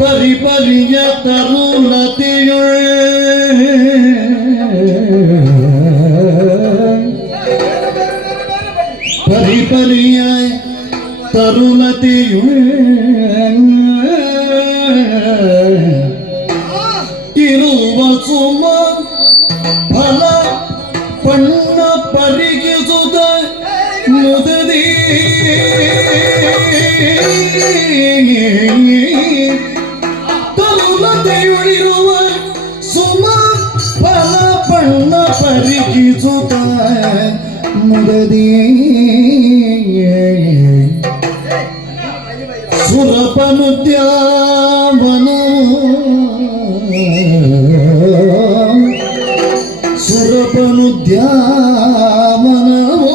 ಪರಿಪರಿಯ ತರುಣತೆಯುಳ್ ಪರಿಪರಿಯ ತರುಣತೆಯುಳ್ ಇರುವ ಸುಮ ಫಲ ಪಣ್ಣ ಪರಿಗಿಸುತ್ತ ಮುದದಿ ತರುಣತೆಯುಳಿರುವ ಸುಮ ಫಲ ಪಣ್ಣ ಪರಿಗಿಸುತ್ತ ಮುದದಿ ಸುರಪನುದ್ಯಾಮನವೋ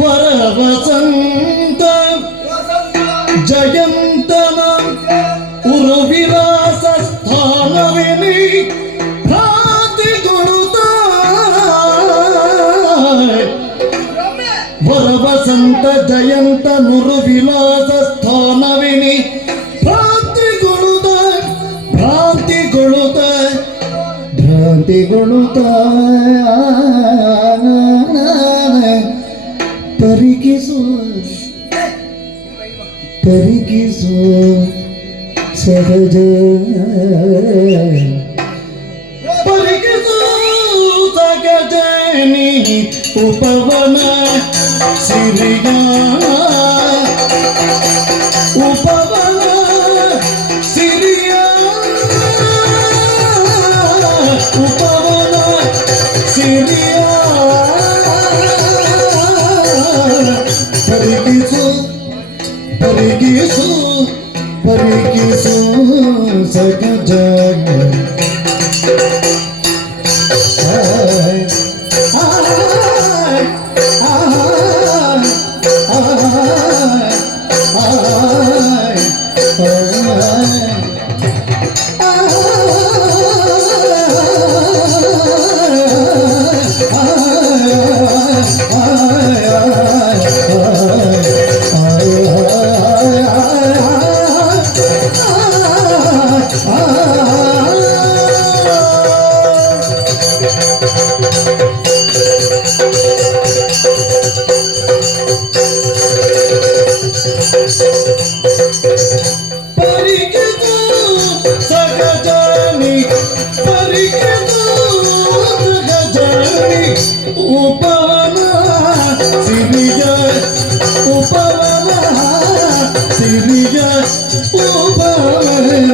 ವರವಸಂತ ಜಯಂತನ ಉರುವಿಲಾಸ ಸ್ಥಾನವಿನಿ ಭ್ರಾಂತಿಗೊಳುತ್ತ ವರವಸಂತ ಜಯಂತ ನುರುವಿಲಾಸ ಸ್ಥಾನವಿನಿ ಭ್ರಾಂತಿಗೊಳುತ್ತ ಪರಿಕಿಸು ಸಹಜ ಪರಿಕಿಸು ಸಗಜನಿ ಉಪವನ ಸಿರಿಯ ಉಪವನ ಸಿರಿಯ ಉಪವನ ಸಿರಿಯ ಪರಿಕಿಸು ಪರಿಕಿಸು ಪರಿಕಿಸು ಸಗಜ ಉಪವನ ಸಿರಿಯ ಉಪವನ ಸಿರಿಯ ಉಪವನ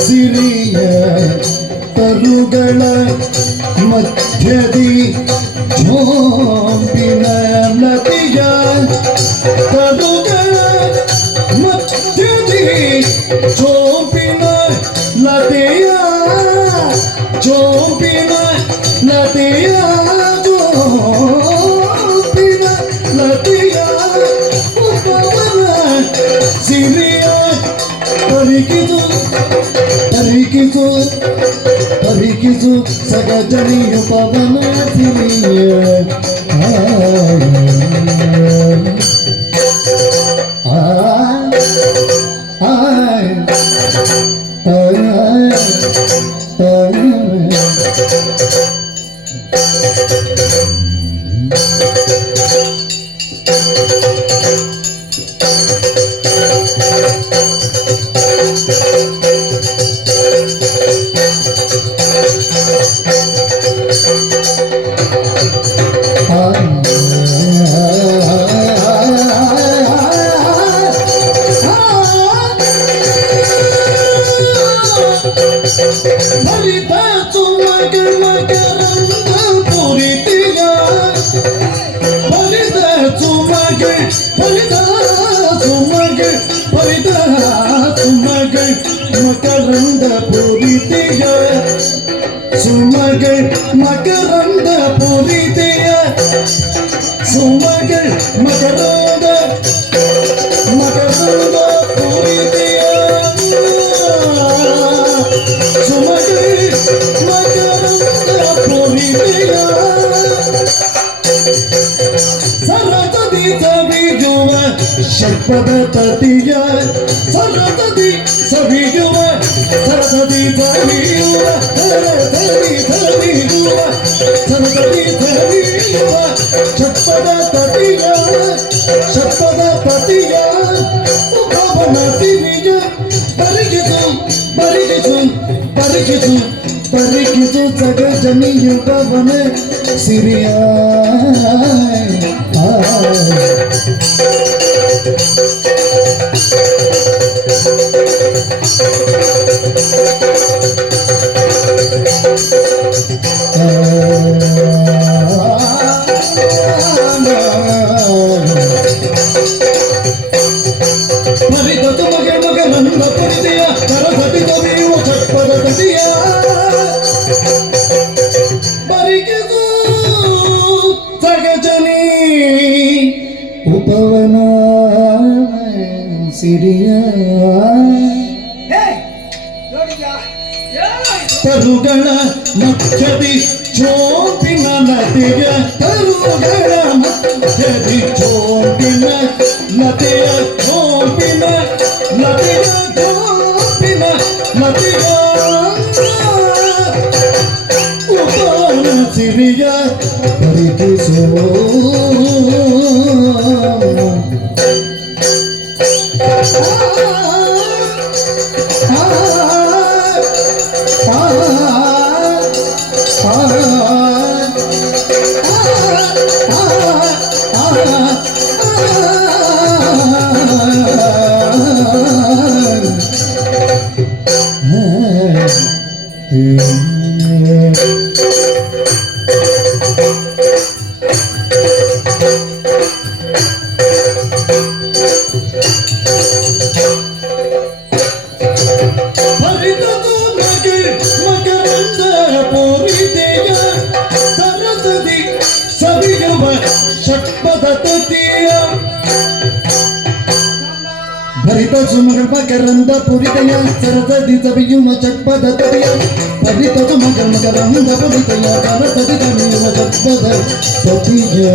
ಸಿರಿಯ ತರುಗಳ ಮಧ್ಯದಿ ಝೋಂಪಿನ ನದಿಯ ತರುಗಳ ಮಧ್ಯದಿ ಝೋಂಪಿನ ನದಿಯ ಝೋಂಪಿನ ನದಿಯ ಝೋಂಪಿನ ನದಿಯ ಉಪವನ ಸಿರಿಯ ಪರಿಕಿಸು ಪರಿಕಿಸು ಪರಿಕಿಸು ಸಗಜನಿ ಉಪವನ ಸಿರಿಯ ಮಕರಂದ ಪೂರಿತೆಯ ಸುಮಗಳ ಮಕರಂದ ಪೂರಿತೆಯ ಸುಮಗಳ ಮಕರಂದ ಮಕರಂದ ಪೂರಿತೆಯ ಷಟ್ಪದ ತತಿಯ ಸರದದಿ ಸವಿಯುವ ಸರದದಿ ಸವಿಯುವ ಸರದದಿ ಸವಿಯುವ ಸರದದಿ ಸವಿಯುವ ಷಟ್ಪದ ತತಿಯ ಷಟ್ಪದ ತತಿಯ ಉಪವನ ಸಿರಿಯ ಪರಿಗಿಸು ಪರಿಗಿಸು ಪರಿಗಿಸು ಪರಿಗಿಸು ಜಗಜನಿಯುಗವನ ಸಿರಿಯ ಪರಿದತು ಮಗೆ ಮಗನಂದ ಪರಿದೆಯ ಕರಸತಿ ಕವಿಯುವ ಷಟ್ಪದ ತತಿಯ ಪರಿಗಿಸು ಸಗಜನಿ ಉಪವನ ಸಿರಿಯ ತರುಗಳ ಮಧ್ಯದಿ ಚೋಪಿನ ನದಿಯ ತರುಗಳ ಮಧ್ಯದಿ ಚೋಪಿನ ನದಿಯ ಚೋಪಿನ ನದಿಯ ಚೋಪಿನ ನದಿಯ ಉಪವನ ಸಿರಿಯ ಪರಿಗಿಸೋ ಭರಿತ ಸುಮಗಳ ಮಕರಂದ ಪುರಿತೆಯ ಸರಸದಿ ಸವಿಯುವ ಷಟ್ಪದ ತತಿಯ ಭರಿತ ಸುಮಗಳ ಮಕರಂದ ಪುರಿತೆಯ ಸರಸದಿ ಸವಿಯುವ ಷಟ್ಪದ ತತಿಯ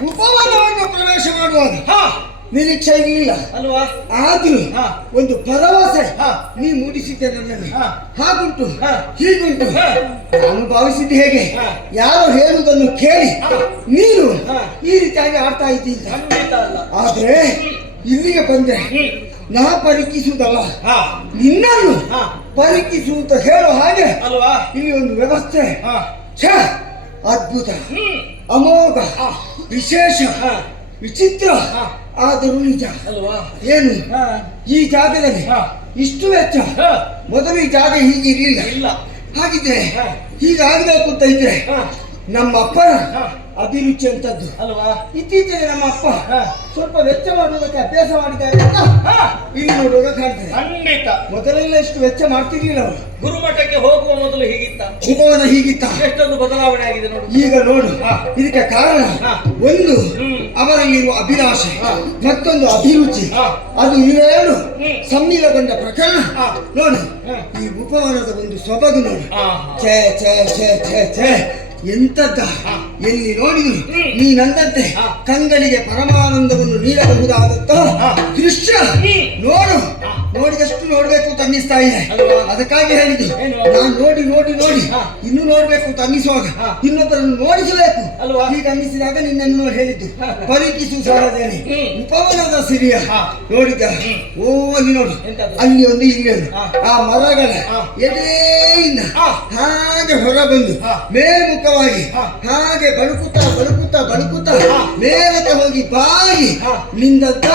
ಉಪವನವನ್ನು ಪ್ರವೇಶ ಮಾಡುವಾಗ ನಿರೀಕ್ಷೆ ಇರಲಿಲ್ಲ ಅಲ್ವಾ? ಆದ್ರೂ ಒಂದು ಭರವಸೆ ಹಾ. ನೀ ಮೂಡಿಸಿದ್ದೆ ನನ್ನಲ್ಲಿ. ಹಾ. ಹಾಗುಂಟು ಹಾ. ಹೀಗುಂಟು ಹಾ. ನಾನು ಭಾವಿಸಿದ್ದು ಹೇಗೆ ಹಾ. ಯಾರೋ ಹೇಳುವುದನ್ನು ಕೇಳಿ ಹಾ. ನೀನು ಹಾ. ಈ ರೀತಿಯಾಗಿ ಆಡ್ತಾ ಇದ್ದೀನಿ. ಖಂಡಿತ ಅಲ್ಲ. ಆದ್ರೆ ಇಲ್ಲಿಗೆ ಬಂದ್ರೆ ನಾ ಪರೀಕ್ಷಿಸುವುದಲ್ಲ, ಹಾ. ನಿನ್ನನ್ನು ಹಾ. ಪರೀಕ್ಷಿಸುವಂತ ಹೇಳೋ ಹಾಗೆ ಅಲ್ವಾ? ಇಲ್ಲಿ ಒಂದು ವ್ಯವಸ್ಥೆ ಹಾ. ಛ ಅದ್ಭುತ ಅಮೋಘ ವಿಶೇಷ ಹಾ. ವಿಚಿತ್ರ ಹಾ. ಆದರೂ ನಿಜ. ಅಲ್ವಾ? ಏನು ಹಾ. ಈ ಜಾಗದಲ್ಲಿ ಹಾ. ಇಷ್ಟು ವೆಚ್ಚ ಹಾ. ಮೊದಲು ಈ ಜಾಗ ಹೀಗೆ ಇರಲಿಲ್ಲ. ಇಲ್ಲ. ಹಾಗಿದ್ರೆ ಹಾ. ಹೀಗಾಗಬೇಕು ಅಂತ ಇದ್ರೆ ಹಾ. ನಮ್ಮ ಅಪ್ಪನ ಹಾ. ಅಭಿರುಚಿ ಅಂತದ್ದು. ಅಲ್ವಾ? ಇತ್ತೀಚೆಗೆ ನಮ್ಮ ಅಪ್ಪ ಹಾ. ಸ್ವಲ್ಪ ವೆಚ್ಚ ಮಾಡುವುದಕ್ಕೆ ಅಭ್ಯಾಸ ಮಾಡಿದ್ದಾರೆ ಅಂತ ಹಾ. ಇಲ್ಲಿ ನೋಡುವಾಗ ಕಾಣ್ತದೆ. ಖಂಡಿತ. ಮೊದಲೆಲ್ಲ ಇಷ್ಟು ವೆಚ್ಚ ಮಾಡ್ತಿರ್ಲಿಲ್ಲ ಅವರು. ಗುರುಮಠಕ್ಕೆ ಹೋಗುವ ಮೊದಲು ಹೀಗಿತ್ತ, ಉಪವನ ಹೀಗಿತ್ತ. ಎಷ್ಟೊಂದು ಬದಲಾವಣೆ ಆಗಿದೆ ನೋಡು. ಈಗ ನೋಡು. ಹಾ. ಇದಕ್ಕೆ ಕಾರಣ ಹಾ. ಒಂದು ಹ್ಮ್. ಅವರಲ್ಲಿರುವ ಅಭಿಲಾಷೆ, ಹಾ. ಮತ್ತೊಂದು ಅಭಿರುಚಿ. ಹಾ. ಅದು ಇವೆರಡು ಹ್ಮ್. ಸಮ್ಮಿಲಗೊಂಡ ಪ್ರಕರಣ. ಹಾ. ನೋಡು ಹಾ. ಈ ಉಪವನದ ಒಂದು ಸೊಬಗು ನೋಡು. ಹಾ. ಛೇ ಛೇ ಛೇ ಛೇ ಛೇ ಎಂತದ್ದ. ಹಾ. ಎಲ್ಲಿ ನೋಡಿದ್ರು ಹ್ಮ್. ನೀನಂದಂತೆ ಹಾ. ಕಂಗಳಿಗೆ ಪರಮಾನಂದವನ್ನು ನೀಡಬಹುದಾದಂತ ಹಾ. ದೃಶ್ಯ ಹ್ಮ್. ನೋಡು. ಹಾ. ನೋಡಿದಷ್ಟು ನೋಡ್ಬೇಕು ಅಂತ ಅನ್ನಿಸ್ತಾ ಇದೆ. ಅಲ್ವಾ? ಅದಕ್ಕಾಗಿ ಹೇಳಿದ್ದು ಏನು? ನಾನು ನೋಡಿ ನೋಡಿ ನೋಡಿ ಹಾ. ಇನ್ನು ನೋಡ್ಬೇಕು ಅಂತ ಅನ್ನಿಸುವಾಗ ಹಾ. ಇನ್ನೊಬ್ಬರನ್ನು ನೋಡಿಸಬೇಕು ಅಲ್ವಾ? ಹೀಗೆ ಅನ್ನಿಸಿದಾಗ ನಿನ್ನನ್ನು ನೋಡಿ ಹೇಳಿದ್ದು. ಹಾ. ಪರೀಕ್ಷಿಸು ಸಹಜನೆ ಹ್ಮ್. ಉಪವನದ ಸಿರಿಯ ಹಾ. ನೋಡಿದ್ದ. ಹ್ಮ್. ಓ ಅಲ್ಲಿ ನೋಡು, ಎಂತದ್ದು? ಅಲ್ಲಿ ಒಂದು ಇಲ್ಲಿ ಒಂದು. ಹಾ. ಆ ಮರಗಳ ಹಾ. ಎಡೆಯಿಂದ ಹಾ. ಹಾಗೆ ಹೊರ ಬಂದು ಹಾ. ಮೇಲ್ಮುಖವಾಗಿ ಹಾ. ಹಾಗೆ ಬಳುಕುತ್ತಾ ಬಳುಕುತ್ತಾ ಬಳುಕುತ್ತಾ ಹಾ. ಮೇಲಕ್ಕೆ ಹೋಗಿ ಬಾಗಿ ಹಾ. ನಿಂದಂತ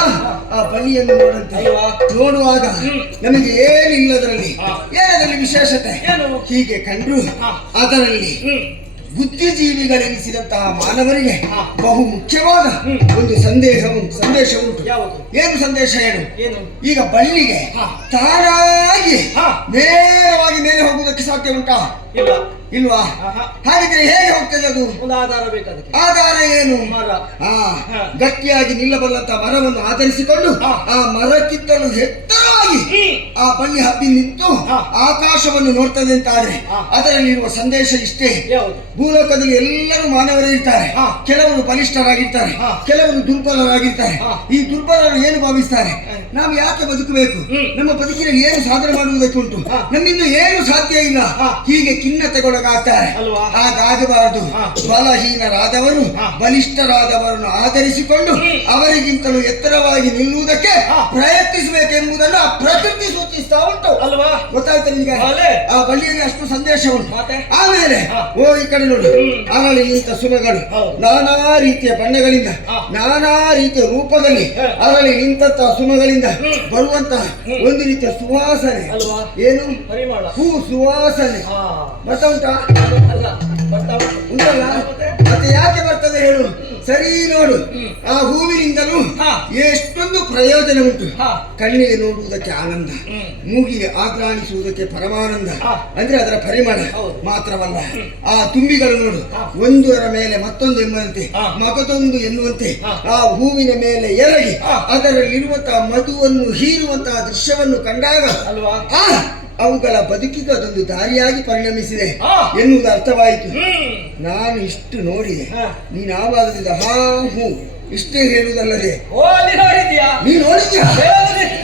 ಆ ಬಲಿಯನ್ನು ನೋಡಂತೆ. ಅಲ್ವಾ? ನೋಡುವಾಗ ಹ್ಮ್. ನಮಗೆ ಏನಿಲ್ಲದರಲ್ಲಿ ಹಾ. ಏನದಲ್ಲಿ ವಿಶೇಷತೆ ಏನು? ಹೀಗೆ ಕಂಡ್ರು ಹಾ. ಅದರಲ್ಲಿ ಹ್ಮ್. ಬುದ್ಧಿಜೀವಿಗಳೆನಿಸಿದಂತಹ ಮಾನವರಿಗೆ ಹಾ. ಬಹು ಮುಖ್ಯವಾದ ಒಂದು ಸಂದೇಶ ಉಂಟು. ಯಾವುದು? ಏನು ಸಂದೇಶ ಹೇಳು? ಏನು? ಈಗ ಬಳ್ಳಿಗೆ ಹಾ. ತಾನಾಗಿ ಹಾ. ನೇರವಾಗಿ ಮೇಲೆ ಹೋಗುವುದಕ್ಕೆ ಸಾಧ್ಯ ಉಂಟಾ? ಇಲ್ಲ. ಇಲ್ವಾ? ಆಹಾ. ಹಾಗಿದ್ರೆ ಹೇಗೆ ಹೋಗ್ತದೆ ಅದು? ಒಂದು ಆಧಾರ ಬೇಕಾದಕ್ಕೆ. ಆಧಾರ ಏನು? ಮರ. ಹಾ, ಹಾ. ಗಟ್ಟಿಯಾಗಿ ನಿಲ್ಲಬಲ್ಲಂತ ಮರವನ್ನು ಆಧರಿಸಿಕೊಂಡು ಹಾ. ಆ ಮರಕ್ಕಿಂತಲೂ ಎತ್ತರವಾಗಿ ಆ ಬಳ್ಳಿ ಹಬ್ಬಿ ನಿಂತು ಹಾ. ಆಕಾಶವನ್ನು ನೋಡ್ತದೆ ಅಂತಾದ್ರೆ ಹಾ. ಅದರಲ್ಲಿರುವ ಸಂದೇಶ ಇಷ್ಟೇ. ಯಾವುದು? ಭೂಲೋಕದಲ್ಲಿ ಎಲ್ಲರೂ ಮಾನವರು ಇರ್ತಾರೆ. ಹಾ. ಕೆಲವರು ಬಲಿಷ್ಠರಾಗಿರ್ತಾರೆ, ಹಾ. ಕೆಲವರು ದುರ್ಬಲರಾಗಿರ್ತಾರೆ. ಹಾ. ಈ ದುರ್ಬಲರು ಏನು ಭಾವಿಸ್ತಾರೆ? ಹಾ. ನಾವು ಯಾಕೆ ಬದುಕಬೇಕು? ನಮ್ಮ ಬದುಕಿನಲ್ಲಿ ಏನು ಸಾಧನೆ ಮಾಡುವುದಕ್ಕೆ ಉಂಟು? ಹಾ. ನಮ್ಮಿಂದ ಏನು ಸಾಧ್ಯ ಇಲ್ಲ. ಹಾ. ಹೀಗೆ ಖಿನ್ನತೆಗೊಳಗಾಗ್ತಾರೆ. ಅಲ್ವಾ? ಹಾಗಾಗಬಾರದು. ಹಾ. ಬಲಹೀನರಾದವರು ಹಾ. ಬಲಿಷ್ಠರಾದವರನ್ನು ಆಧರಿಸಿಕೊಂಡು ಅವರಿಗಿಂತಲೂ ಎತ್ತರವಾಗಿ ನಿಲ್ಲುವುದಕ್ಕೆ ಹಾ. ಪ್ರಯತ್ನಿಸಬೇಕೆಂಬುದನ್ನು ಆ ಪ್ರಕೃತಿ ಸೂಚಿಸ್ತಾ ಉಂಟು. ಅಲ್ವಾ? ಗೊತ್ತಾಯ್ತಾ ನಿಮಗೆ? ಅಲೆ. ಆ ಬಳ್ಳಿಯಲ್ಲಿ ಅಷ್ಟು ಸಂದೇಶ ಉಂಟು. ಮತ್ತೆ? ಆಮೇಲೆ ಹಾ. ಈ ಕಡೆ ನೋಡಿ, ಅರಳಿ ನಿಂತ ಸುಮಗಳು ಹೌದು. ನಾನಾ ರೀತಿಯ ಬಣ್ಣಗಳಿಂದ ಹಾ. ನಾನಾ ರೀತಿಯ ರೂಪದಲ್ಲಿ ಹಾ. ಅರಳಿ ನಿಂತಹ ಸುಮಗಳಿಂದ ಬರುವಂತಹ ಒಂದು ರೀತಿಯ ಸುವಾಸನೆ. ಅಲ್ವಾ? ಏನು? ಪರಿಮಳ. ಹೂ ಸುವಾಸನೆ ಹಾ. ಬರ್ತಾ ಉಂಟಾ? ಅಲ್ಲ, ಬರ್ತಾ ಉಂಟು. ಉಂಟಲ್ಲ? ಮತ್ತೆ? ಮತ್ತೆ ಯಾಕೆ ಬರ್ತದೆ ಹೇಳು? ಸರಿ ನೋಡು, ಆ ಹೂವಿನಿಂದಲೂ ಹಾ. ಎಷ್ಟೊಂದು ಪ್ರಯೋಜನ ಉಂಟು. ಹಾ. ಕಣ್ಣಿಗೆ ನೋಡುವುದಕ್ಕೆ ಆನಂದ, ಹ್ಮ್. ಮೂಗಿಗೆ ಆಘ್ರಾಣಿಸುವುದಕ್ಕೆ ಪರಮಾನಂದ. ಹಾ. ಅಂದ್ರೆ ಅದರ ಪರಿಮಳ ಹೌದು. ಮಾತ್ರವಲ್ಲ, ಆ ತುಂಬಿಗಳು ನೋಡು, ಹಾ. ಒಂದರ ಮೇಲೆ ಮತ್ತೊಂದು ಎಂಬಂತೆ, ಹಾ. ಮಗದೊಂದು ಎನ್ನುವಂತೆ ಹಾ. ಆ ಹೂವಿನ ಮೇಲೆ ಎರಗಿ ಹಾ. ಅದರಲ್ಲಿರುವಂತಹ ಮಧುವನ್ನು ಹೀರುವಂತಹ ದೃಶ್ಯವನ್ನು ಕಂಡಾಗ ಅಲ್ವಾ? ಅವುಗಳ ಬದುಕಿಗೆ ಅದೊಂದು ದಾರಿಯಾಗಿ ಪರಿಣಮಿಸಿದೆ ಹಾ. ಎನ್ನುವುದು ಅರ್ಥವಾಯಿತು. ಹ್ಮ್. ನಾನು ಇಷ್ಟು ನೋಡಿದೆ, ಹಾ. ನೀನು ಆವಾಗದಿಂದ ಹಾ ಹೂ ಇಷ್ಟೇ ಹೇಳುವುದಲ್ಲದೆ ಓ, ಅಲ್ಲಿ ನೋಡಿದ್ಯಾ? ನೀನು ನೋಡಿದ್ಯಾ? ದೇವರೇ.